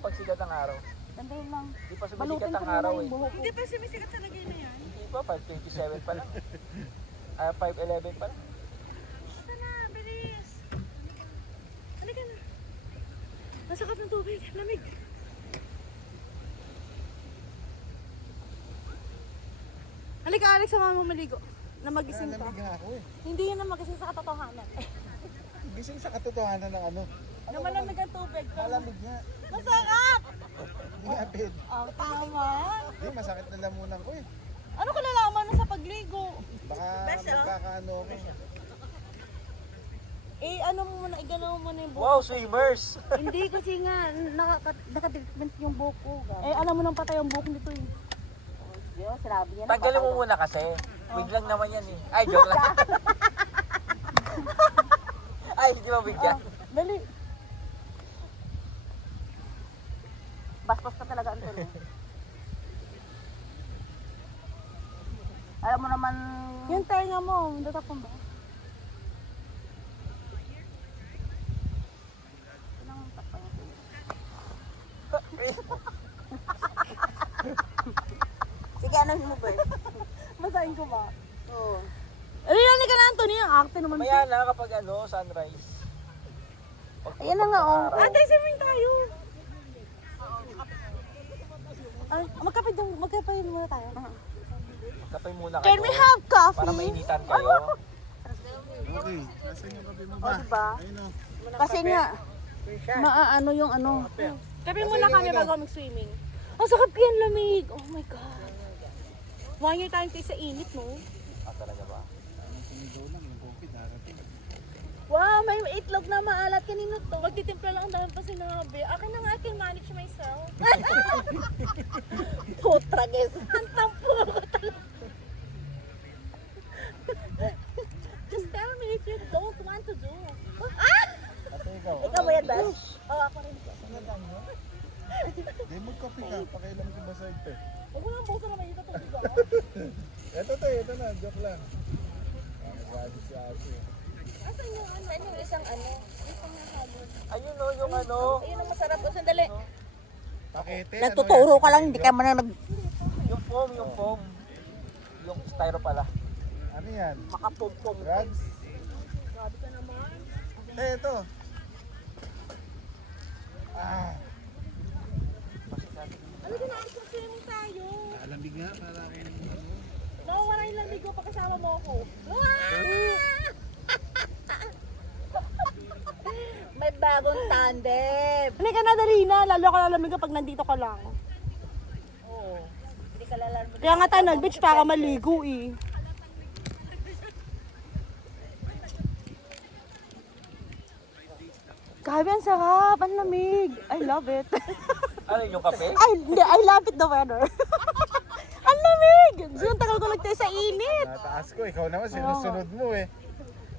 pag sikat ang araw. Sandali lang. Hindi pa Balutin sumisikat ko ang muna araw yung eh. buhok ko. Hindi pa sumisikat sa lagay na yan. Hindi pa, 5:27 pa lang. 5:11 pa lang. Basta na, bilis. Halika na. Masakap ng tubig, lamig. Halika Alex, sama mo maligo. Na magising ka. Nalamig nga ako eh. Hindi yun ang magising sa katotohanan. Gising sa katotohanan ng ano. Na malamig ang tubig. Malamig nga. Masarap! Hindi nga, bed. Ang naman. Hindi, masakit na lamunan ko eh. Ano ko nalaman na sa pagligo? Baka Best, oh. magkakaano ako. Eh, ano mo muna, igalaw mo na yung buhok. Wow, swimmers! Hindi kasi nga, nakatreatment yung buhok ko. Eh, alam mo nang patay ang buhok nito eh. Yo, sinabi niya na. Tanggalin mo muna kasi. Wig lang naman yan eh. Ay, joke lang. Ay, hindi mo wig yan. Dali. Bastos ka talaga, Antonio. Alam mo naman, Yung tenga mo, datapon ba? sige ano mo ba? Basahin ko ba? Oo. Rinig ka na, Antonio. Ang akte naman. Maya na kapag ano, sunrise. Ayan na nga oh. Ate, swimming tayo. Ay, magkape muna tayo. kapay muna kayo. Can we have coffee? Para mainitan kayo. Okay, nasan yung kape mo O ba? diba? Ayun o. Kasi nga, maaano yung ano. Kape muna kami bago mag-swimming. Ang sakap yan, lamig. Oh my God. One year tayong tayo sa init, no? Ah, talaga ba? Sumigaw lang yung coffee darating. Wow, may itlog na maalat kanina to. Magtitimpla lang ang dami pa sinabi. Akin na nga, I can manage myself. Putra guys. Ang tampo ko talaga. Just tell me if you don't want to do. Ate, ikaw. Ikaw mo yan, Bas? Oh, ako rin. Hindi, magkape ka. Pakailan ko ba sa ito? Huwag mo nang busa naman ito tubig ako. Ito na. Joke lang. Nagwagi si ate. Asan yung ano? Saan yung isang ano? Isang nahabol. Ayun o, yung ano. Ayun ang masarap. O sandali. Pakete. Nagtuturo ka lang, hindi ka man nag Yung foam. Yung styro pala. Ano yan? makapum-pum. Rags? Grabe ka naman. Ito. Ah. Ano din ako sa swimming tayo? Alamig nga. Para akong Mawawala yung lamig ko pagkasama mo ako. May bagong tandem. Hindi ka na, dali na. Lalo ka lalamig kapag nandito ka lang. Oo. Hindi ka lalaman. Kaya nga tayo nag-beach para maligo eh. Grabe, ang sarap. Ang lamig. I love it. Ano yung kape? Ay, hindi. I love it the weather. Ang lamig. Ang tagal ko nagtayo sa init. nataas ko. Ikaw naman, sinusunod mo eh.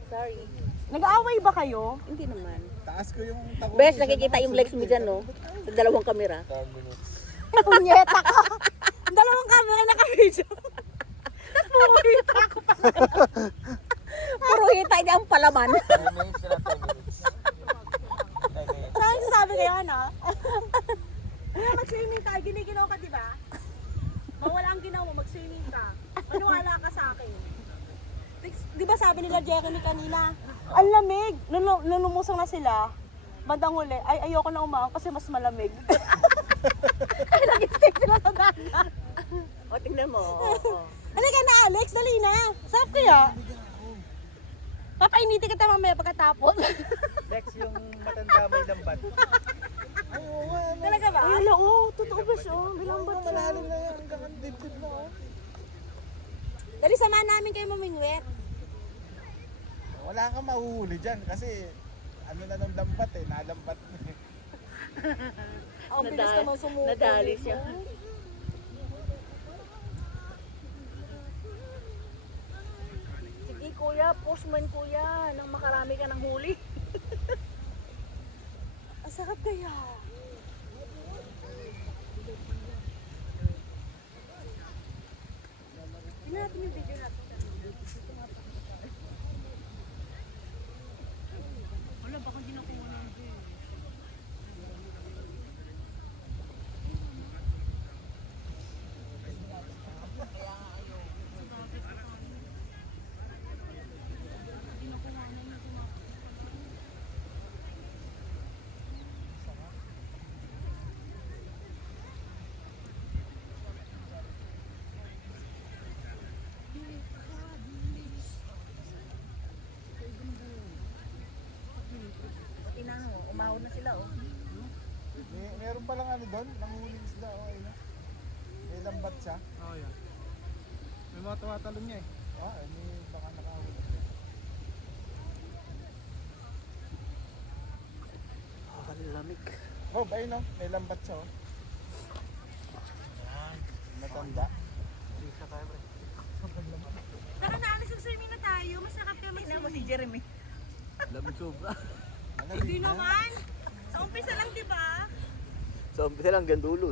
Sorry. Nag-aaway ba kayo? Hindi naman. Taas ko yung tako. Bes, nakikita yung legs mo dyan, no? Sa dalawang kamera. 10 minutes. Punyeta ka. Dalawang camera naka-video. Tapos pumulita ako pa. Puro hita niya ang palaman. 10 minutes sila, 10 minutes. 10 minutes. Saan sasabi kayo, ano? Kaya mag-swimming tayo, giniginaw ka, di ba? Mawala ang ginaw mo, mag-swimming ka. Maniwala ka sa akin. Di ba sabi nila Jeremy kanina, ang lamig. Nung lumusong na sila, bandang huli, ay ayoko na umahon kasi mas malamig. Ay, nag-stick sila sa dagat. O, tingnan mo. Oo. Halika na, Alex, dali na. Sarap kaya. Papainiti kita mamaya pagkatapos. Next yung matanda may lambat. Ay, oo nga. ano. Talaga ba? Ay, oo. Totoo ba siya? Bilang ba siya? Malalim na yan. Hanggang ang dibdib na oh. Dali, samahan namin kayo mamingwit. Wala kang mahuhuli dyan kasi ano na ng lambat eh. Nalambat mo eh. Ang bilis naman sumuko. Nadali siya. Sige kuya, postman kuya. Nang makarami ka ng huli. Ang sarap kaya. Tingnan natin yung video natin. Wala, baka hindi na kuha natin. Umahaw na sila oh. Meron palang ano doon, nanguhuling isda. Oh, ayun na. May lambat siya. Oh, yeah. May mga tumatalon niya eh. Ah, baka nakahuli. Lamig. Oh, ayun no, may lambat siya oh. Matanda. Tara na, alis ang swimming na tayo. Masarap yung mag-swimming. Mo si Jeremy. Lamig sobra. Hindi naman. Sa umpisa lang, di ba? Sa umpisa lang, gandulo.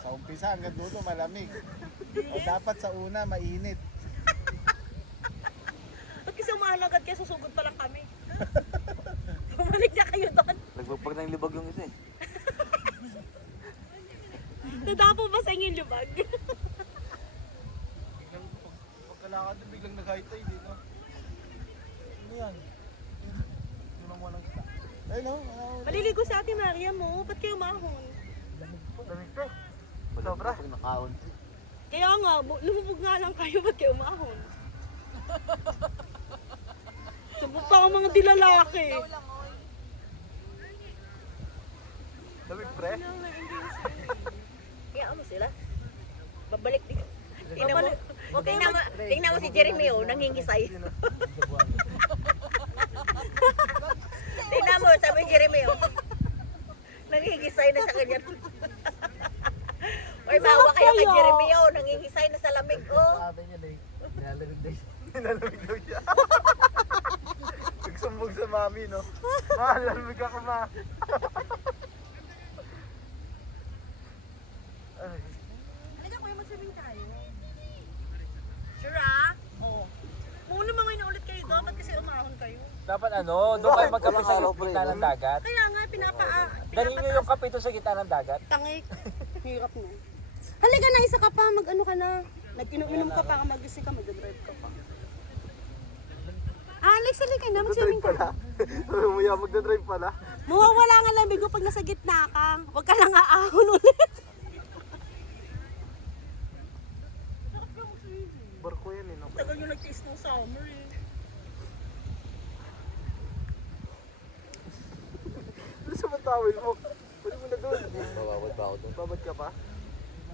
Sa umpisa hanggang dulo malamig. O dapat sa una mainit. Ba't kasi umahan agad kaya susugod pa lang kami? Bumalik na kayo doon. Nagbagpag ng libag yung isa eh. Nadapo ba sa inyong lubag? Pagkalakad biglang nag-high tide dito. Ano yan? Yun ang walang isda. Ayun no, Maliligo sa Ate Maria mo. Ba't kayo umahon? Lamig pa. Sobra. Pag nakaon. Kaya nga, lumubog nga lang kayo. Ba't kayo umahon? Subok pa ang mga dilalaki. Lamig pre. Kaya ano sila? Babalik din. Babalik. Tingnan mo si Jeremy oh, nangingisay. Tingnan mo, sabi ni Jeremy oh. Nangingisay na sa kanya. Oy, bawa kayo kay Jeremy oh, nangingisay na sa lamig oh. Sabi niya na eh. Nilalamig daw siya. Nilalamig daw siya. Nagsumbog sa mami no. Ma, nilalamig ako ma. Halika kuya, mag-swimming tayo. Sure ah? Oo. Muna mga na ulit kayo doon. Ba't kasi umahon kayo? Dapat ano, doon kayo magkape sa gitna ng dagat. Kaya nga, Dali nyo yung kape doon sa gitna ng dagat. Tangay. Hirap mo. Halika na, isa ka pa. Mag-ano ka na. Nag-inom ka pa. Mag-gising ka. Mag-drive ka pa. Alex, halika na. Mag-swimming ka. Umuya, magdadrive pala. Mawawala nga lamig mo pag nasa gitna ka. Huwag ka lang aahon ulit. Barko yan eh. No? Tagal yung nag-taste ng summer eh. Ano sa matawin mo? Pwede mo na doon. Bababad ba ako doon? Babad ka pa?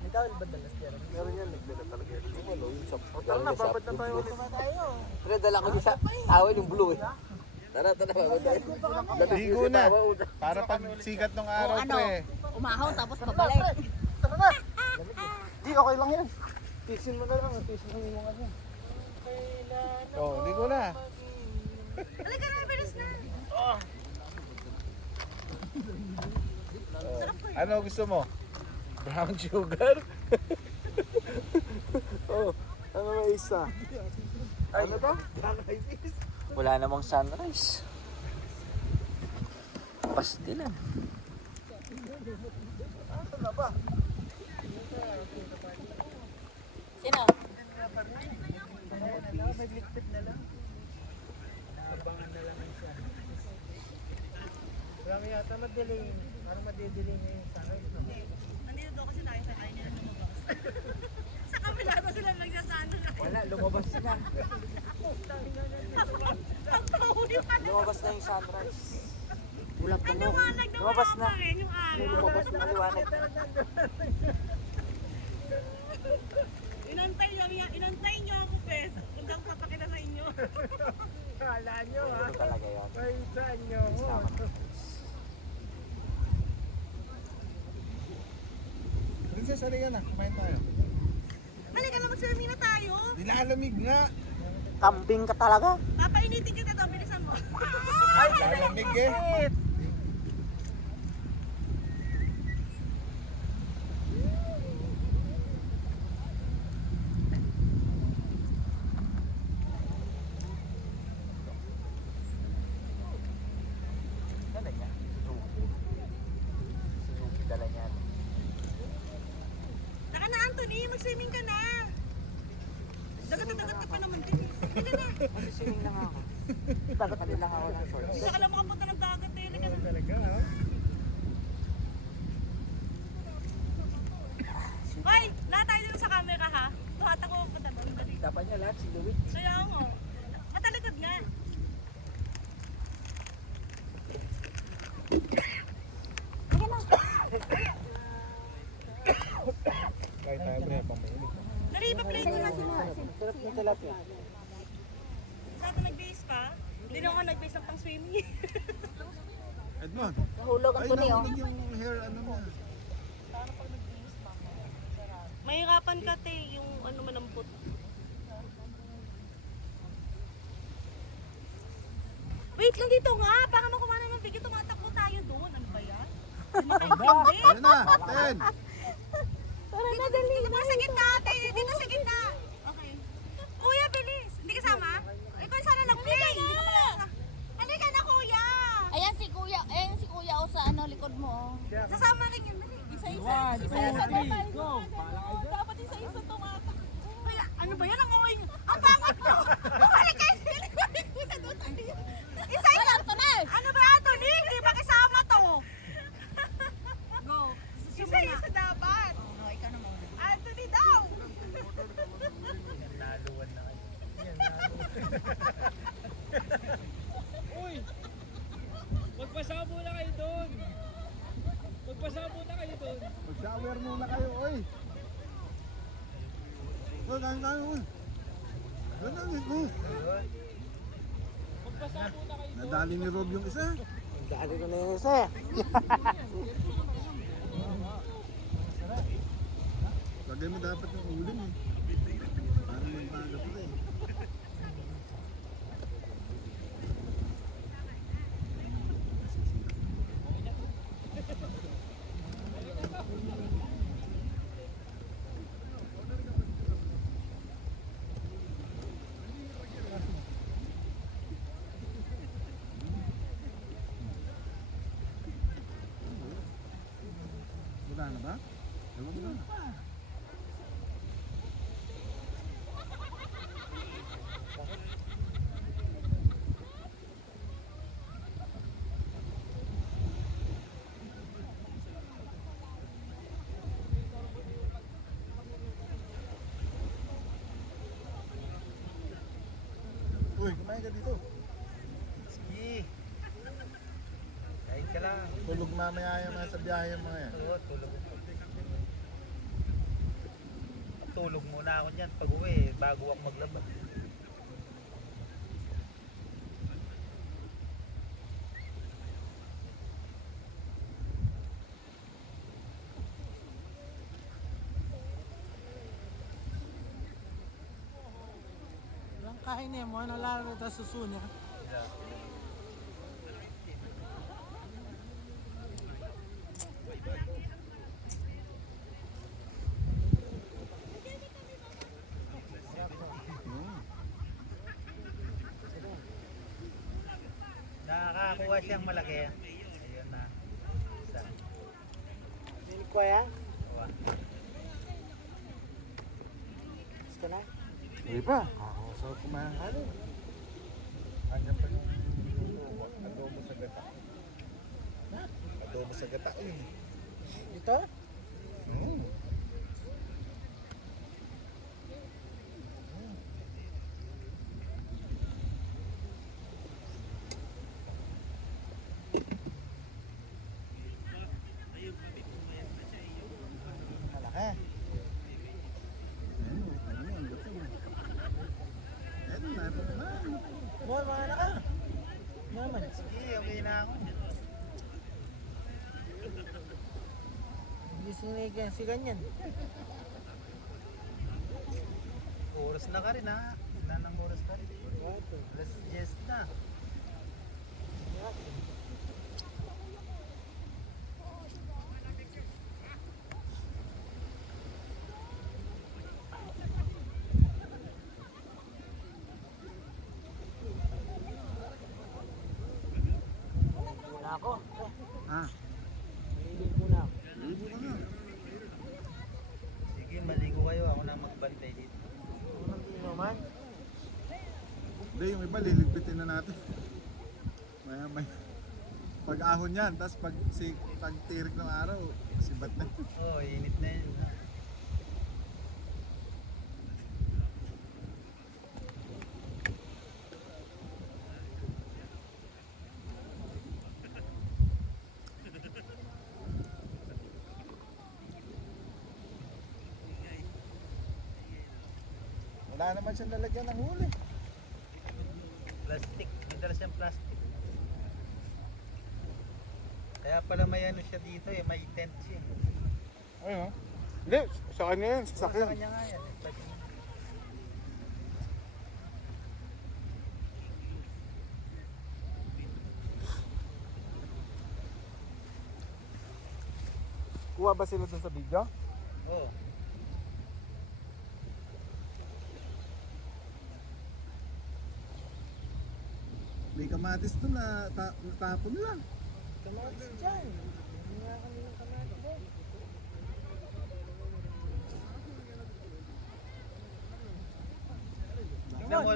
May tawal ba dalas yan? Meron yan, nagdala talaga yan. Ano, yung sa... Tara na, babad na tayo ulit. Pero dala ko yung sa tawal yung blue eh. Tara, babad tayo. Ligo na. Para pag sikat ng araw pre. Umahaw tapos babalik. Di, okay lang yan. Tisin mo na lang. Tisin mo yung mga yan. Oh, ligo na. Halika na, bilis na. Oh, ano gusto mo? Brown sugar? Oh, ano may isa? Ano ba? Wala namang sunrise. Pastilan. Sino? Marami yata madilim. Parang madidilim niya yung sunrise. Nandito daw kasi tayo sa kanya na lumabas. Sa kabila na sila magsasano na. Wala, lumabas na. Lumabas na yung sunrise. Ulang Ano tumo. nga, nagdawa Lumabas na. pa rin yung araw. Lumabas na maliwanag. Inantay niyo ako, Pes. Hanggang papakita sa inyo. Kala nyo ha? Ito talaga yun. Ay, saan nyo? Princess, halika na. Kumain tayo. Halika na, mag-swimming na tayo. Nilalamig nga. Kambing ka talaga. Papainitin kita daw, bilisan mo. Nilalamig eh. Dala niya. Suzuki. Suzuki dala niya. Naka na, Anthony, mag-swimming ka na. Dagat na dagat ka pa naman din. Halika na. Masiswimming lang ako. Ipagkatid lang ako ng shorts. Hindi ka lang makapunta ng dagat eh. Halika na. Talaga ha? Hoy, lahat tayo dito sa camera ha. Tuhat ako pa doon. Dali. Dapat niya lahat si Louis. Kaya nga. Matalikod nga. yung tilapia. Sabi nag-base pa? Hindi na ako nag-base ng pang-swimming. Edmond. Nahulog ang Ay, tuni, oh. nahulog yung hair, ano mo. Mahirapan ka, te, yung ano manampot. Wait lang dito nga, para makuha na ng bigyan, tumatakbo tayo doon. Ano ba yan? Hindi makaintindi. Ayun na, 10. Tara na, dali. Dito sa gitna, ate. Dito sa gitna. Okay. Kuya, bilis. Hindi kasama? Ikaw sana lang play. Hindi ka pala. Halika na, kuya. Ayan si kuya o sa ano, likod mo. Sasama rin yun. Dali. Isa-isa. Isa-isa tayo. Dapat isa-isa tumatak. Kaya, ano ba yan? Ang away niyo. Ang pangat mo. Bumalik kayo sa isa-isa. Ano ba ito, Ni? Hindi ba kasama to? Go. Isa-isa dapat. Anthony daw! Naluwan na kayo. Uy! Magpasabo na kayo doon! Magpasabo na kayo doon! Mag-shower muna kayo, oy. Oy, kain-kain, oy. Ganun, oy. Magpasabo na kayo doon! Nadali ni Rob yung isa. Dali ko na yung isa. Lagay mo dapat yung uling eh. Parang yung panggap ko eh. Wala na ba? Ewan ko na. Uy, kumain ka dito. Sige. Kahit ka lang. Tulog mamaya yung mga sa biyahe yung mga yan. Oo, tulog. Tulog muna ako niyan pag uwi bago ako maglabas. Ang kain niya mo, nalaro na suso niya. Nakakakuha siyang malaki. Ayun na. Isa. Hindi ko ya? Kuha. Gusto na? Uy pa, kakasarap kumain ka rin. Hanggang pa yung adobo sa gata. Adobo sa gata yun. Dito? Malaki. Boy, mga anak ka. Naman. Sige, okay na ako. Gising na yan, si ganyan. Oras na ka rin ha. Nanang oras ka rin. Alas 10 na. Muna ako. Ah, Maliligo na ako. libo ka na. Sige, maligo kayo. Ako na magbantay dito. Hindi naman. Hindi, yung iba liligpitin na natin. May pag-ahon yan, tapos pag tirik ng araw, sibat na. Oo, init na yun. Wala naman siyang lalagyan ng huli. Plastic. May dala siyang plastic. Kaya pala may ano siya dito eh. May tent siya. Ayun. Hindi, sa kanya yan, sa Sa sakyan. kanya nga yan. Kuha ba sila dun sa video? Oo. May kamatis doon na natapon lang. Kamatis dyan. Hindi nga kami ng kamatis eh. Tignan mo,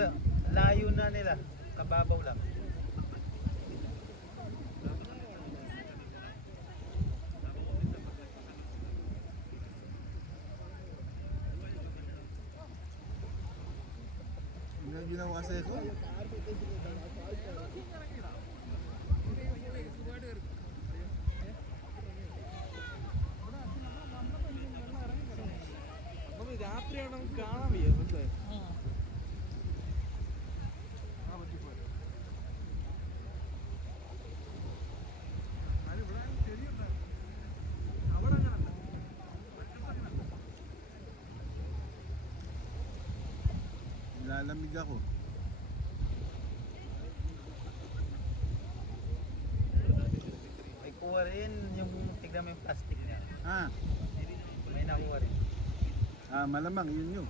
layo na nila. Kababaw lang. Hindi na ginawa sa ito. രാത്രിയാണ് കാണാൻ വയ്യ മനസ്സിലായി Nilalamig ako. May kuha rin yung tignan mo yung plastic niya. Ah, May nakuha rin. malamang yun yun.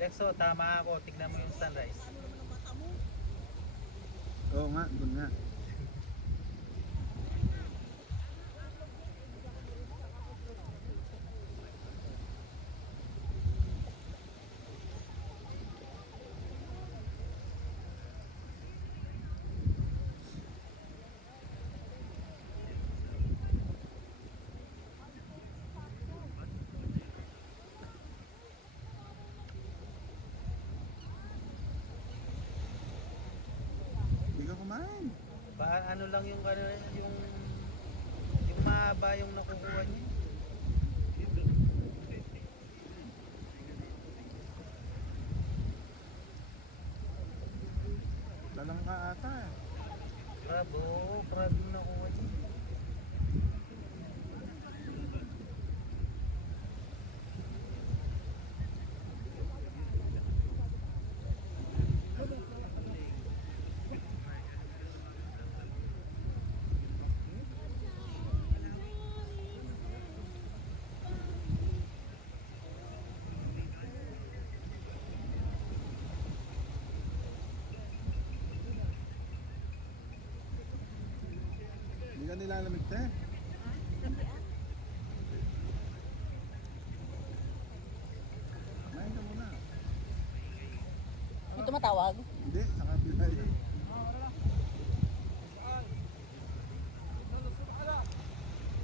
Dexo, tama ako. Tignan mo yung sunrise. Oo nga, doon nga. Hindi ka kumain. Ano lang yung yung mahaba yung nakukuha niya. Dalang ka ata eh. Bravo, bravo yung nakuha niya. Hindi ka nilalamig te. Kumain ka muna. May tumatawag? Hindi, sa kapila yun.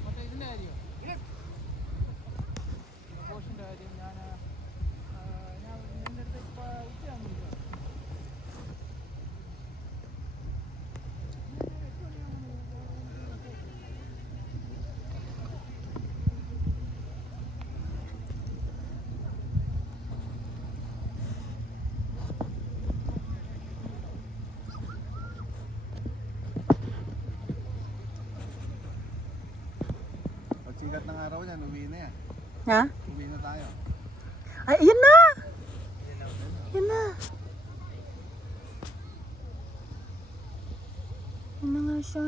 മറ്റേ ഇതിന്റെ കാര്യം പ്രമോഷന്റെ കാര്യം ഞാൻ നിന്റെ അടുത്ത് ഇപ്പൊ ഉച്ചയാകുന്നില്ല Pag sikat ng araw niyan, uwi na yan. Ha? Uwi na tayo. Ay, yun na! Yun na. Yun na nga siya.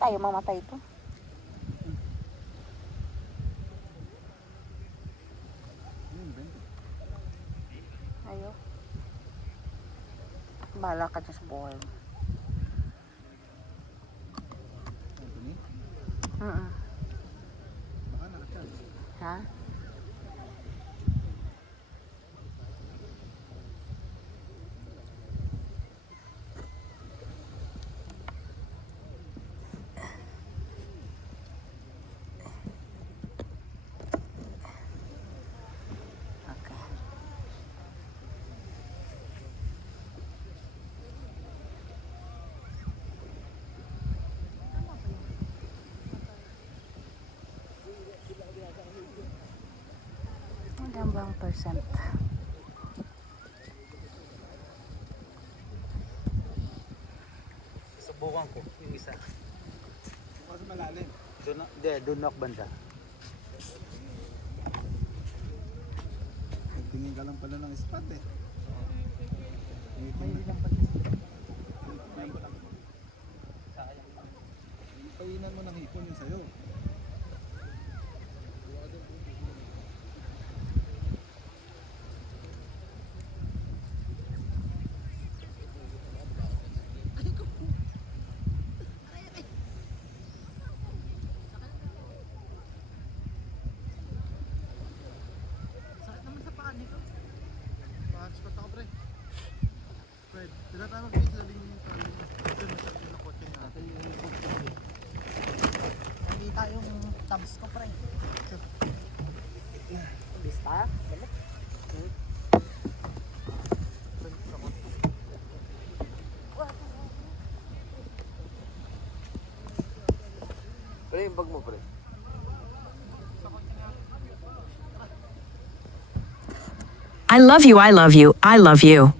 tayo mamatay ito. Yun, 20. Ayo. Bahala ka dyan sa buhay mo. Anthony, baka naka-charge. Ha? Okay. Hanggang bang percent? Subukan ko yung isa. Kasi malalim. Doon ako banda. Tingin ka lang pala ng spot eh. May ilang pati. Painan mo ng hipon yung sayo. Sakit naman sa paa nito. Pa-hotspot ako, pre. Fred, tila tayo mag-face sa linya yung tali. Ito na sa na kotse nga. Nakita yung tabs ko, pre. Bista? Balik. Pre, yung bag mo, pre. I love you, I love you, I love you.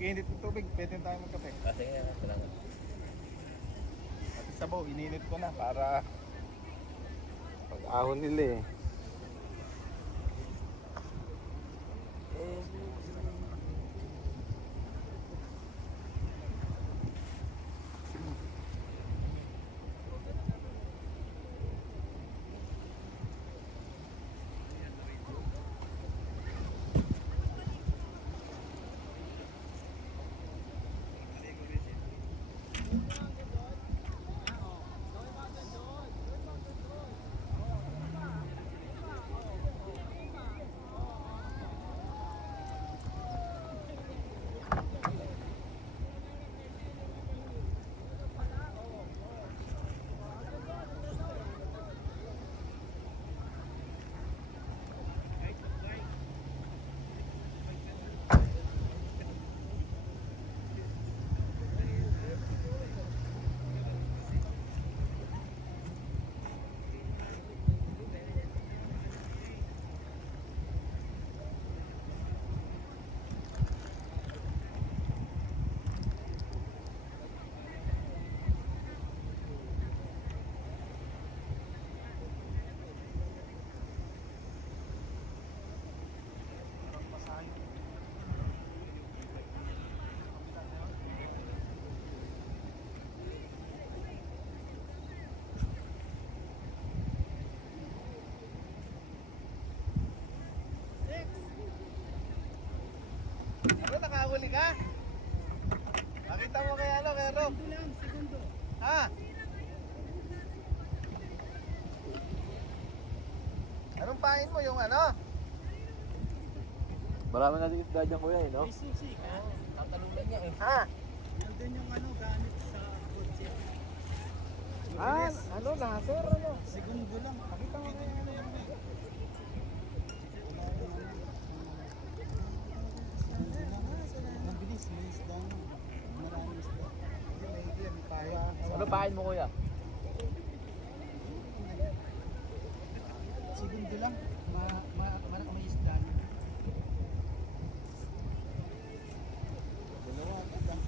Pag-init ng tubig, pwede tayo magkape. Kasi nga, salamat. At sabaw, ininit ko na para pag-ahon nila eh. Bro, nakahuli ka? Nakita mo kay ano, kay Rob? Ha? Anong pain mo yung ano? Marami natin isda dyan kuya eh, no? Tatalunan niya eh. Ha? Nandun yung ano, gamit sa kotse. Ah, ano, laser, ano? Segundo lang. Pakita mo kay ano. Mabilis, may isda na. Maraming isda. Hindi, may iyan, tayo. Ano pain mo kuya? Segundo lang. May isda na. Dalawa, isang.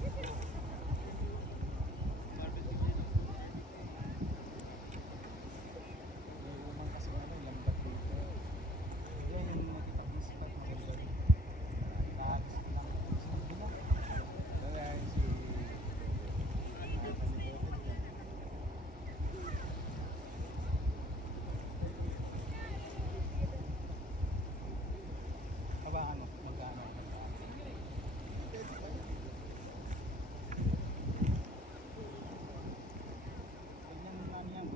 May kasi ano, lambat dito. Yan yung nakita ko sa spot na ganda. Lahat lang. Segundo lang. Kaya si... Hawakan mo. Magkano? Ganyan mo ano yan.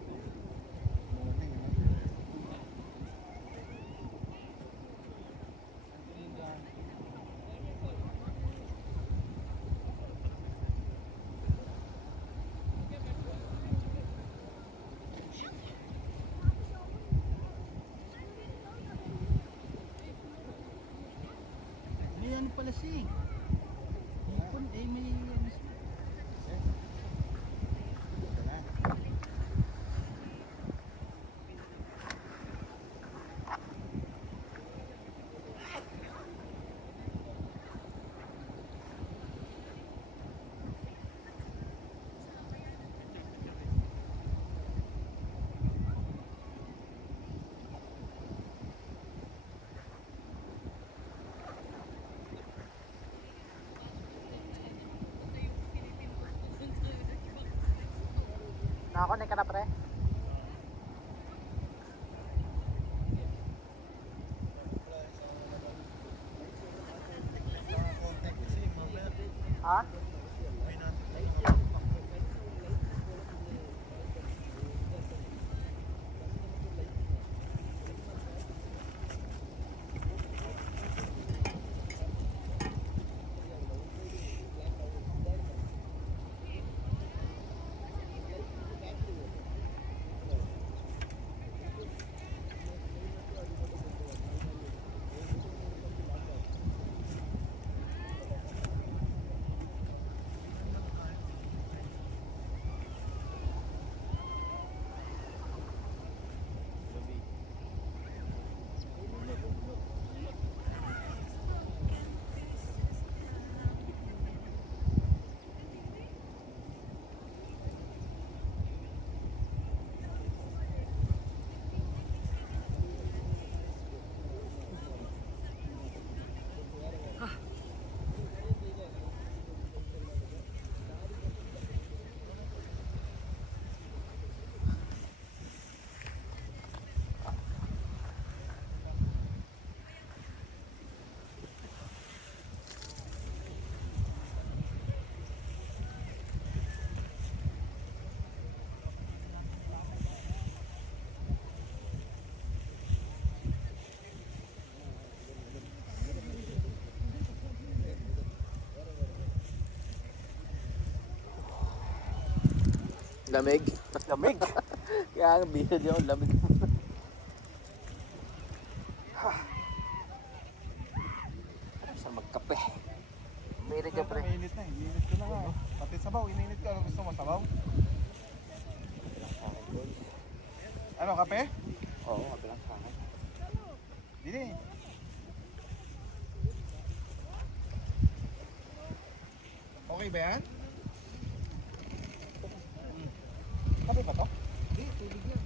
May ano pala siya eh. Hipon eh, may ano siya. Nakakonek ka na pre? Ha? Lamig. Lamig? Kaya ang bisa diyan, lamig. Saan magkape? Meron ka pre. Mainit na, ininit ko na nga. Pati sabaw, ininit ko. Ano gusto mo, sabaw? Ano, kape? Oo, kape lang sa akin. Dili. Okay ba yan? Kape ba to? Hindi, tubig yan.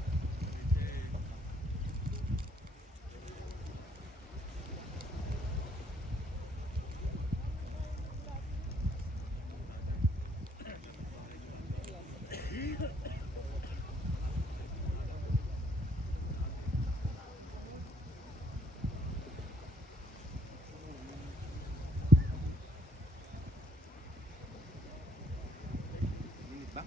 Init ba?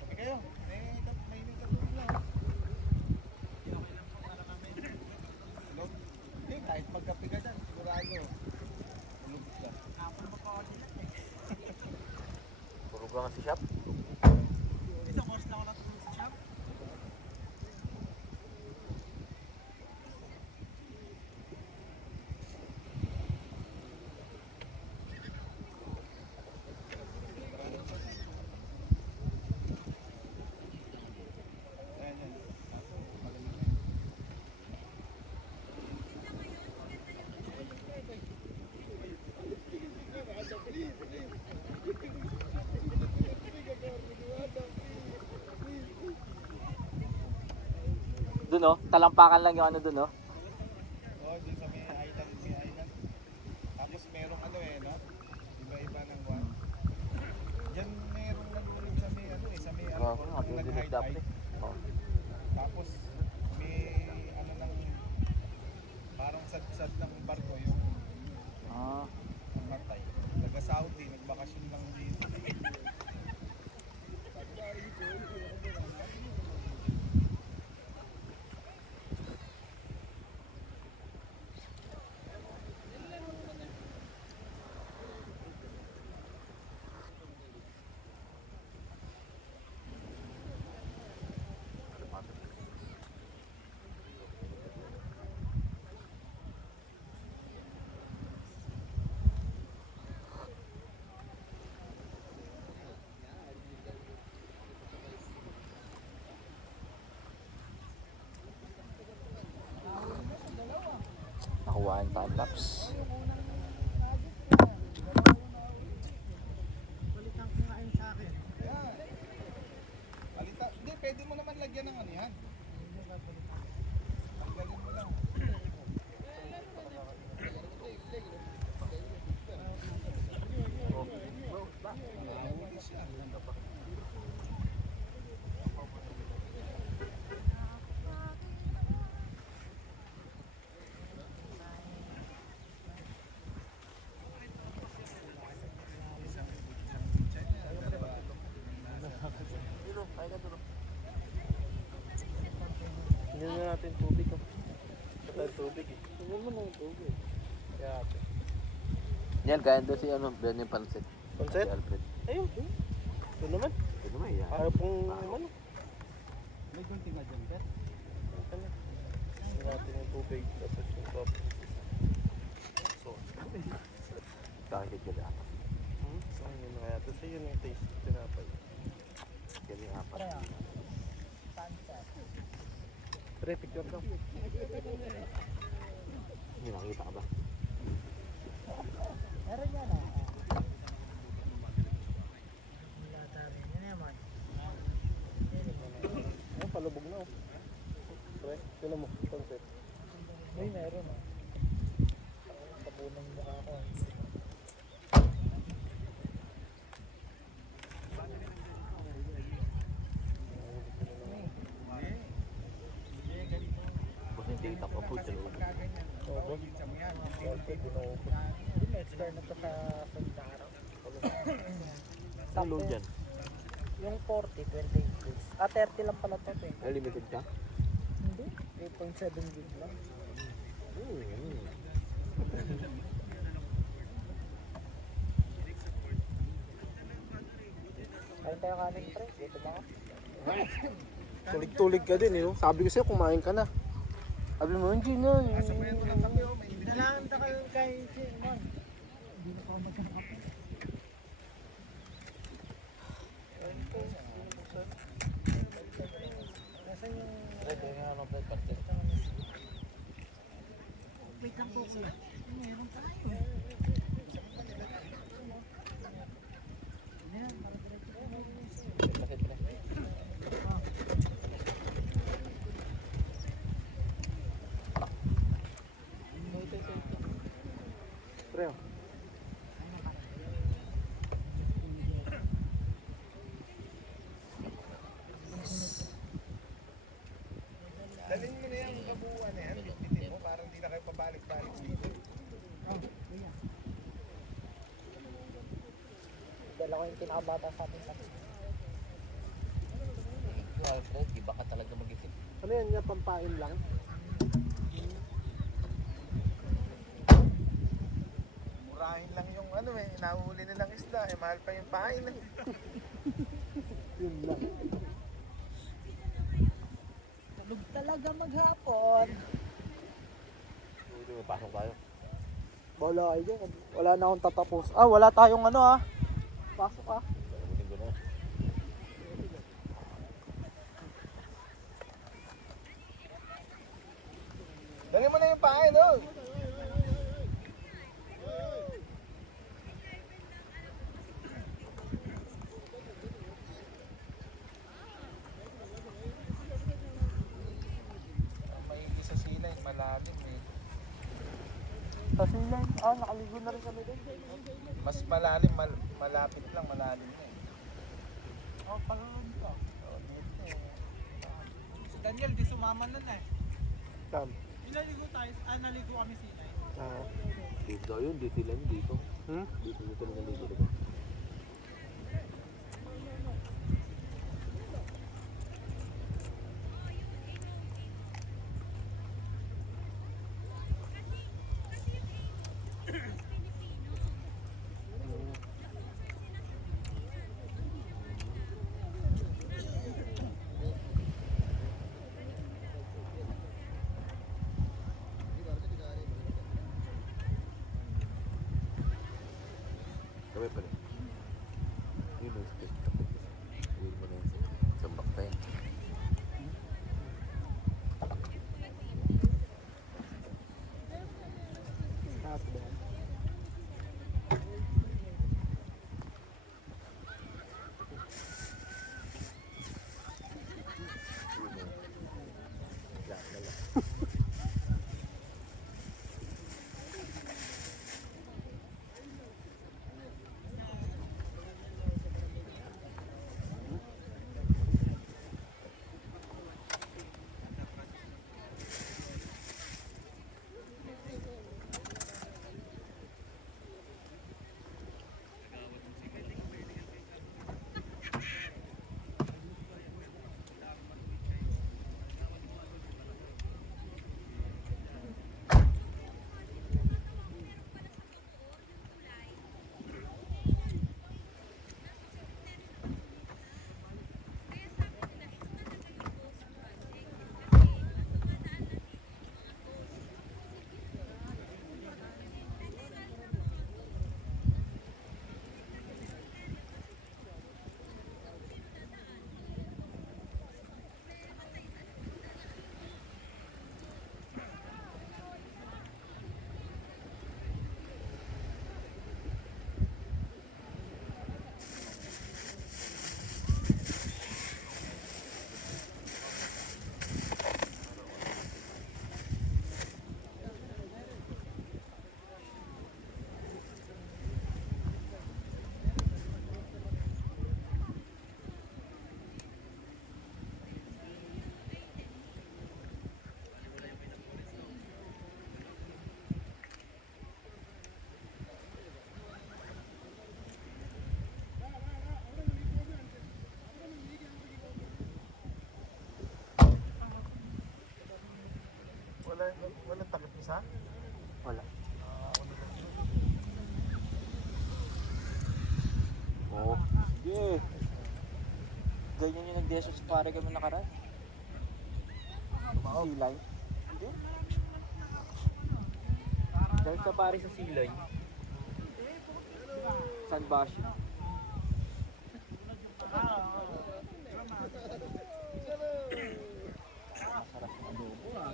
Kape kayo. Mainit ka tubig lang. Hello? Hindi, kahit magkape ka dyan, sigurado. Tulog ka. Puro ka nga si shop. Isang oras na ako natulog sa shop. Ayan, yan. Malamig na. Doon oh, talampakan lang yung ano doon oh. Oo, dun sa may island, may island. Tapos merong ano eh, no? Iba-iba ng one. Diyan merong nalulog sa may ano eh, sa may ano, Oo, yung dinig nag-high dapat tide. eh. Oo. Tapos may ano ng parang sad-sad ng barko yung Ah, namatay. Taga-Saudi, nagbakasyon lang dito. nakuha yung time lapse. Balikan ko nga yun sa akin. Alita, hindi, pwede mo naman lagyan ng ano yan. Tanggalin mo lang. Nahuli siya. Hindi na natin tubig oh. Ito tubig eh. Tingnan mo na yung tubig. Kaya ate. Yan, kaya doon si ano, Ben yung pansit. Pansit? Si Alfred. Ayun. Ito naman. Ito naman yan. Ayaw pong ano. May gunting na dyan, Beth. Ito na. Tingnan natin yung tubig. Tapos yung top. So, Kahit ka dapat. so yun na kaya. Tapos yun yung taste. Tinapay. Kaya yung apat. Pre, picture daw. Hindi nakita ka ba? Meron yan ah. Lata rin yan naman. Ay, palubog na oh. Pre, sino mo? Concept. Uy, meron ah. Tabunan mo ako. Tapos yung data ko po, sa loob. Oo. Hindi may expire na to sa araw. Ang load yan. Yung 40, 28 days. 30 lang pala to. Unlimited ka? Hindi. 8.7 gig lang. Kain tayo kanin pre. Dito ba ako? Tulig-tulig ka din eh. Oh. Sabi ko sa'yo, kumain ka na. Sabi mo, hindi na. Asa mo yan ng kape oh, may hindi. Kailangan ta kayo kay Simon. Hindi na ako magkakape. Nasaan yung... Wait lang po ko. Meron tayo. Pre, oh. Dalhin mo na yan, babuuan na yan. Bitbitin mo, parang hindi na kayo pabalik-balik dito. Dala ko yung pinakabata sa atin sa Alfred, iba ka talaga mag-isip. Ano yan niya, pampain lang? Murahin lang yung ano eh, nahuli nilang isda eh, mahal pa yung pain eh. Yun lang. tulog talaga maghapon. Hindi mo pasok tayo. Wala kayo dyan. Wala na akong tatapos. Ah, wala tayong ano ah. Pasok ah. Buting ko na. Dalhin mo na yung pain oh. Maigi sa silay, malalim eh. Kasi lang, nakaligo na rin kami doon. Mas malalim, malapit lang, malalim na eh. Oh, pagod ko. Oh, dito eh. Si Daniel, di sumama nun eh. Kam. Naligo tayo, naligo kami sinay. Ah. Dito yun, dito lang dito. Hmm? Dito lang dito. Diba? Kami pala. Isa? Wala. Ano ba? Oo. Sige. Ganyan yung nag-deso sa pare kami nakaraan. Silay. Hindi. Dahil sa pare sa Silay. Sanbashi. Masarap ng adobo ah.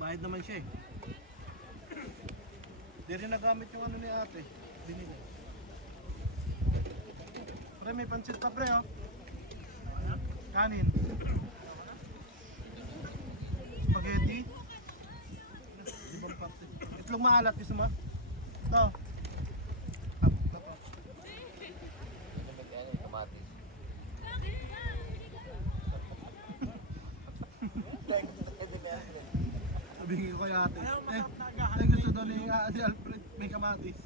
Bayad naman siya eh. Di rin nagamit yung ano ni ate. Binili. Pre, may pansit pa pre oh. Kanin. Spaghetti. Ibang parte. Itlog maalat, gusto mo? Ito. Ito po. Kamatis. Sabihin ko kay ate. Gusto daw ni Ate Alfred may kamatis.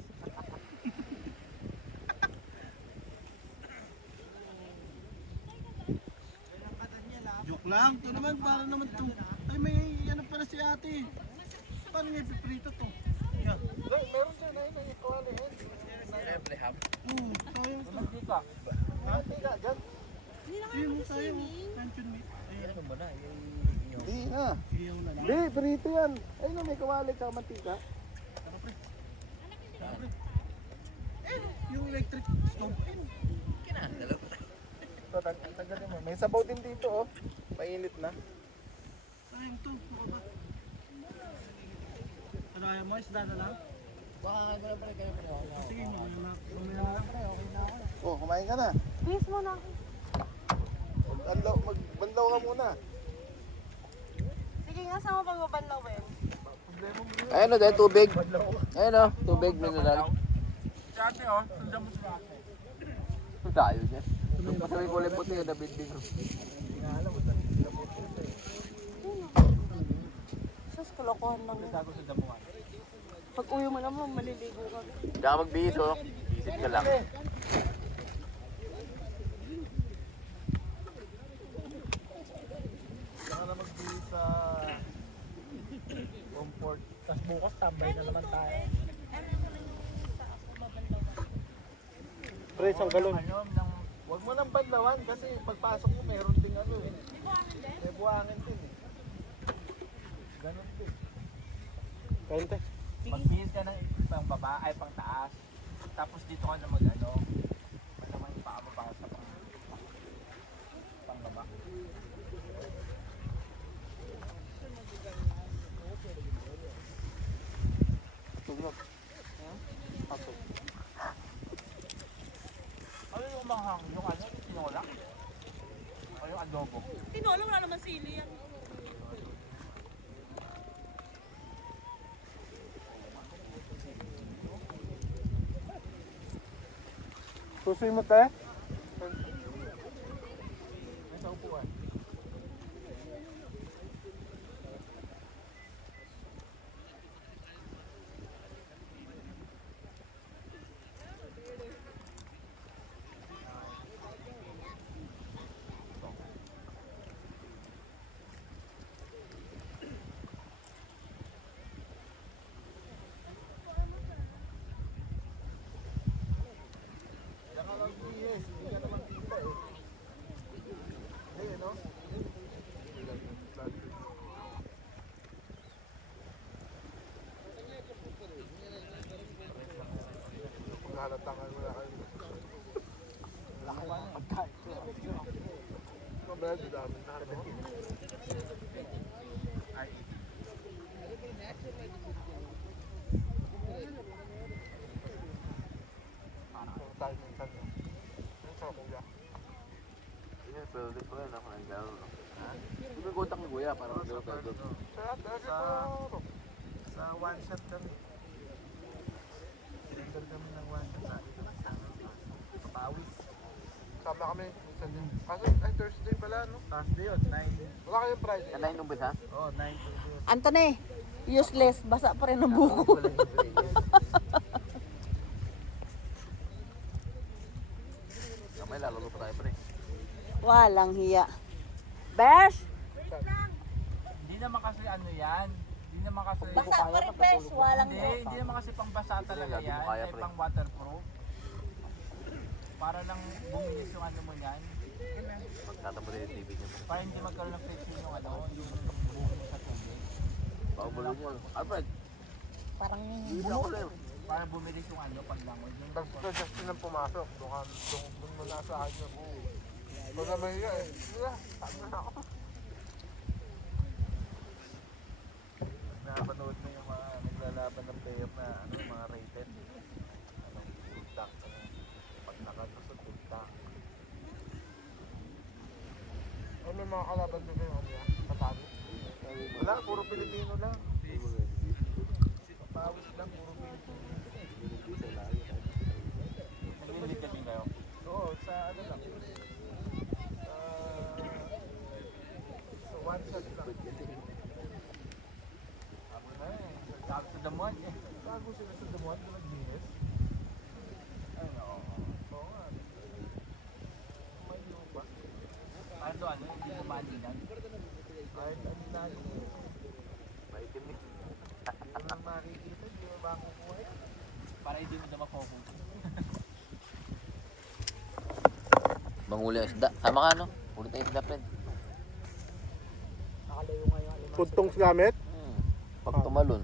Joke lang. Ito naman, para naman to. Ay, may ano pala si ate. Paano niya ipiprito to? Yeah. Meron dyan ay nangikuha yan. Siyempre ham. Oo, tayo. Mantika. Ha? Tiga, dyan. Hindi na nga Hindi mo mag tayo. swimming. Tension meat. Ayan. Ano ba na? Hindi na. Iyaw na lang. Hindi, perito yan. Ayun na, may kawali sa mantika. Tara, pre. Tara, pre. Yung electric stove. Ayun. Kinandalo. Ito, tanggalin mo. May sabaw din dito, oh. Mainit na. Sayang to. Ano ba? Ano ayaw mo? Isda na lang? Sige, mamaya na. Mamaya na lang, pre. Okay na ako. Oh, kumain ka na. Please mo na. Magbanlaw ka muna. Sige nga, saan mo pagbabanlawin? Ayun o, dahil tubig. Ayun o, tubig mineral. Si ate oh, sundan mo sila ate. Tayo dyan. Masabi kulay puti yung nabinding. Sus, kalokohan lang. Gago sa damuhan. Pag uwi mo naman, maliligo ka. Hindi ka magbihis o. Visit ka lang. Saka na magbili sa comfort. Tapos bukas tambay na naman tayo. Pre, isang galon. Ano, ng Huwag mo nang banlawan kasi pagpasok mo meron ding ano eh. May buhangin din eh. Ganun din. Kain tayo. magbihis ka ng pang baba, ay pang taas. Tapos dito ka na mag ano. Ano naman yung paa mo para sa pang baba. Tulog. Ano yung manghang? Yung ano? Tinola? O yung adobo? Tinola, wala naman sili yan. Susuy mo tayo? Nasa upuan. halatang ano wala kayo. Laki pa na. Pagkain ko. Mabaya, dami na. Ay, Tayo ng tanyo. Ano sa kuya? Yan, pero di pa rin ako nanggaro. Ha? Hindi may contact ni Kuya para mag-garo tayo doon. sa one shot kami. Sinender kami ng one shot sa Papawis. Sama kami. Minsan din. Kaso, ay Thursday pala, no? Thursday yun, 9. Wala kayong Friday. Kanahin nung bisa? Oh, 9 to Anthony, useless. Basa pa rin ang buko. Kamay lalo pa tayo pa rin. Walang hiya. Besh! Hindi naman kasi ano yan. Hindi naman kasi... Basa pa rin, Besh. Walang Hindi naman kasi pangbasa talaga Hindi mo yan. kaya, Ay pre. pang waterproof. Para lang bumilis yung ano mo yan. Magtatamo din yung TV niyo. Para hindi magkaroon ng friction yung ano, yung buhok mo sa tubig. Pakubulo niyo. Alfred, Parang hindi ako lang. Para bumilis yung ano, paglangon. Yung Basta Justin ang pumasok. Doon mo nasa akin yun. Wala mahiya eh. Wala. Saan na ako? Napanood mo yung mga naglalaban ng player na ano, mga rated. Anong full tank. Pag nakatusot full tank. Ano may mga kalaban nyo kayo? Ano yan? Patalo? Wala, puro Pilipino lang. Papawis lang, puro Pilipino. Nag-lead ka din kayo. Oo, sa ano lang. Sa one shot lang. Ako na eh. Sabi sa damuhan eh. Bago sila sa damuhan, nag-dinis. Ay, oo. Oo nga. May lupa. Para doon ano, hindi mo maalinan. Kahit ano na yun. Maitim eh. Hindi mo na makikita, hindi mo makukuha yan. Para hindi mo na ma-focus. Manguli ang isda. Sama ka no? Ulit ang isda, friend. Puntong gamit? Pag tumalon.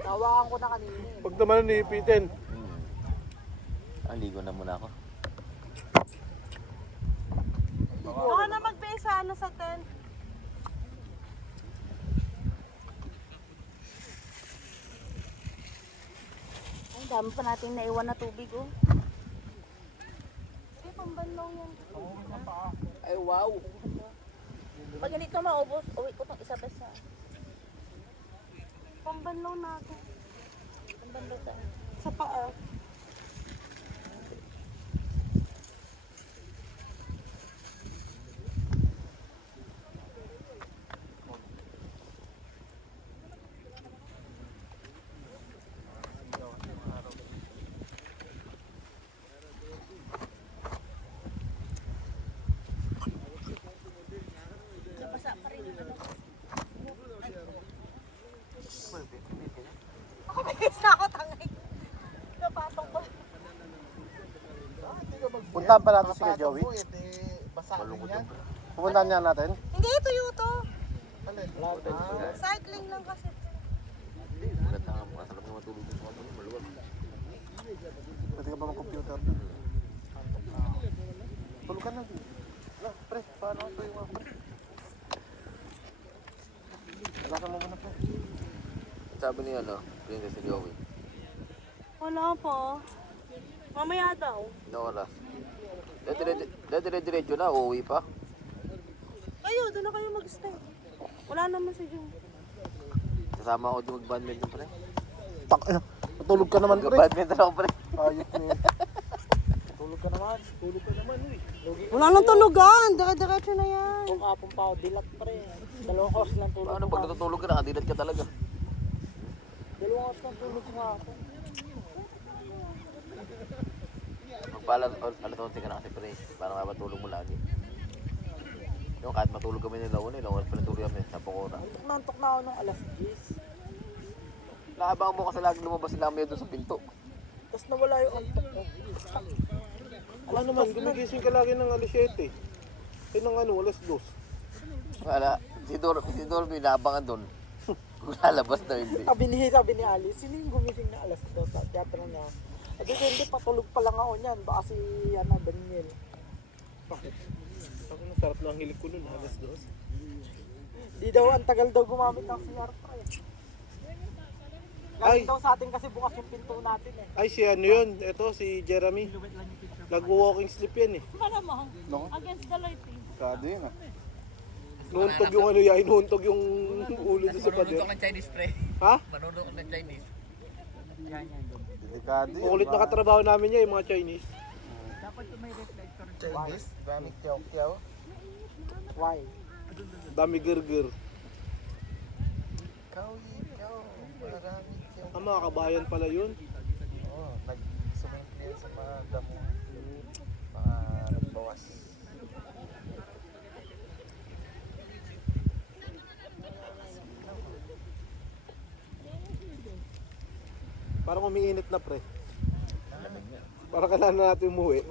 Tawakan ko na kanina. Pag naman niipitin. Ligo na muna ako. Baka na mag-base ano sa tent. Ang dami pa nating naiwan na tubig, oh. Ay, pambanlaw yan. Ay, wow! Pag ganito maubos, uwi ko itong isa besa. Pambanlaw natin. Ang banda sa... Sa paa. Basa pa rin. Base na ako, tangay. Napatong ko. Puntahan pa natin si Joey. Basa din yan. Pupuntahan niya natin. Hindi, tuyo to. Alin? Cycling lang kasi. Maganda nga, masarap nga matulog yung mga tulog. Maluwag. Pwede ka ba mag-computer? Tulog ka na. Na, pre, paano ito yung mga pre? Alasan mo muna pre. Sabi niya ano, Princess si Joey. Wala po. Mamaya daw. No oras. Dire-diretso na, uuwi pa. Kayo, doon na kayo mag-stay. Wala naman si Jun. Kasama ako din mag-badminton pre. Tak, natulog ka naman pre. Mag-badminton ako pre. Ayot mo yun. Tulog ka naman. Tulog ka naman uy. Wala nang tulugan. Dire-diretso na yan. Kung kapong pa, dilat pa rin. Dalawang hours lang tulog. Ano, pag natutulog ka, nakadilat ka talaga. Dalawang hours lang tulog ko kapon. Magpaalas, alas 11 ka na kasi pre. Para mapatulog mo lagi. Yung kahit matulog kami nila una, ilang oras pa natulog kami sa Pocora. Nantok na ako nung alas 10. Naabang mo kasi lagi lumabas sila kami doon sa pinto. Tapos nawala yung antok ko. Wala naman, gumigising ka lagi ng alas 7. Kaya ng ano, alas 2. Wala, si Dorby naabangan doon. Kung lalabas na hindi. Sabi ni Alice, sino yung gumising na alas 2 sa teatro niya? Sabi ko, hindi, patulog pa lang ako niyan. Baka si, Daniel. Bakit? Ako na sarap lang hilig ko nun, alas 2. Di daw, ang tagal daw gumamit ng CR pre. Ay! Galing daw sa atin kasi bukas yung pinto natin eh. Ay, si ano yun? Ito, si Jeremy. Nag-walking sleep yan eh. Malamang. Against the light eh. Kado yun ah. Inuuntog yung ano yan, inuuntog yung ulo doon sa pader. ng Chinese pre. Ha? Manunod ko ng Chinese. Delikado yun. Kulit na katrabaho namin niya, yung mga Chinese. Chinese, daming tiyaw-tiyaw. Why? Dami girgir. Ikaw, maraming tiyaw. Ang mga kabayan pala yun. Oo, nag-sumingkli yan sa mga damo. Mga nagbawas. Parang umiinit na pre. Parang kailangan na natin umuwi.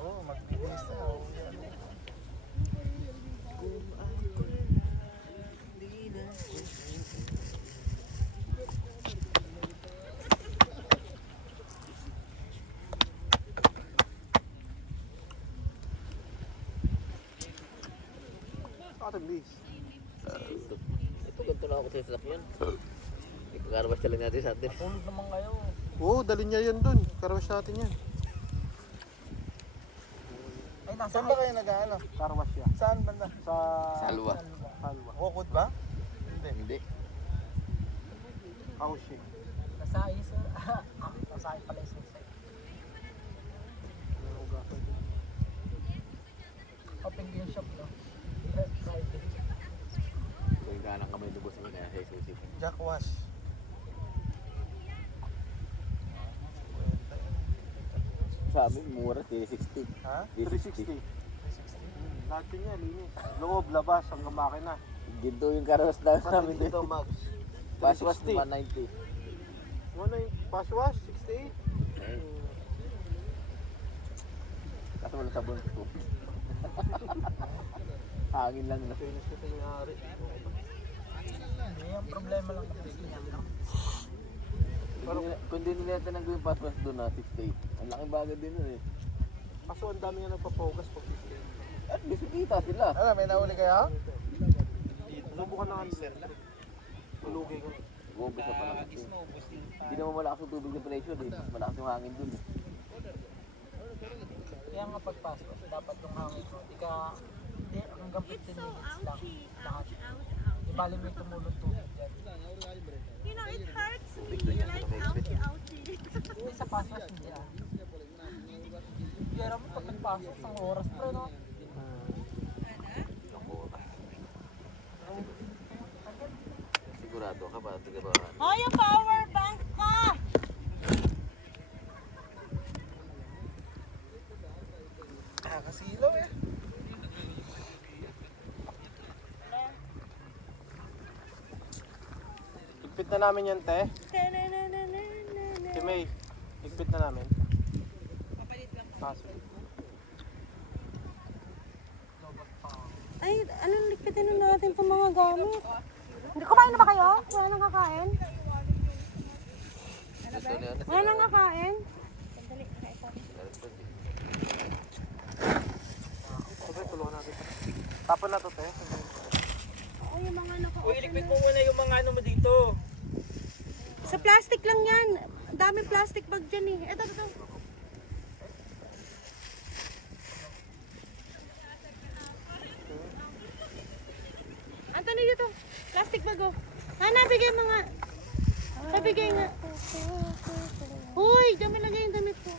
Oo, magbibihis na. Ate Liz. Ito, ganito na ako sa sasakyan. Ipagkarabas lang natin sa atin. Tulog naman kayo. Oo, dalhin niya yan dun. Karawas natin yan. Ay, nasa Saan ba kayo nag-ano? Karawas siya. Saan banda? Sa Salwa. Halwa. Wokod ba? Hindi. Hindi. Kaushi. Nasa iso. Nasa pala iso. Open din shop no. Friday. Kung ganang kamay lubos naman kaya sa isusi. Jack Wash. Sa amin, mura, 360. Ha? 360. Lahat yun yan, linis. Loob, labas, hanggang makina. Ginto yung karawas namin Dito, doon. Max. Paswas 360. 190. Ano yung passwash? 68? Kaso wala sabon ko. Hangin lang na. Finish ko tingyari. Hindi, ang problema lang kasi niya. Kung di nila tinanggo yung paswas doon na 68. Ang laking bagay din nun eh. Kaso ang dami nga nagpapogas pag 68. At least kita sila. Ano, may nahuli kayo? Subukan na kami. Tulugi ko. Umpisa pa lang kasi. Hindi naman malakas yung tubig ng pressure eh. Mas malakas yung hangin dun eh. Kaya nga pagpasok, dapat yung hangin mo. Hindi hanggang 15 minutes lang. Lahat. Di bali mo yung tumulong tubig dyan. You know, it hurts me. Like, ouchie, ouchie. Hindi sa pasok, hindi ah. Kaya mo pag nagpasok, isang oras pa no? Sigurado ka ba? Tiga ba? Oh, yung power bank ka! Nakakasilaw eh. Igpit na namin yan, te. Si May. Igpit na namin. Kaso. Ay, anong likitin na natin itong mga gamit? Hindi, kumain na ba kayo? Wala nang kakain? Ito na yan. Wala nang kakain? Sige, tulungan natin. Tapon na to, te. Oo, yung mga naka-open. Uy, ilikpit mo muna yung mga ano mo dito. Sa plastic lang yan. Ang daming plastic bag dyan eh. Ito. Anthony, dito. Plastic bag oh. Hana, bigay mga. Pabigay nga. Uy, dami lagay yung damit ko.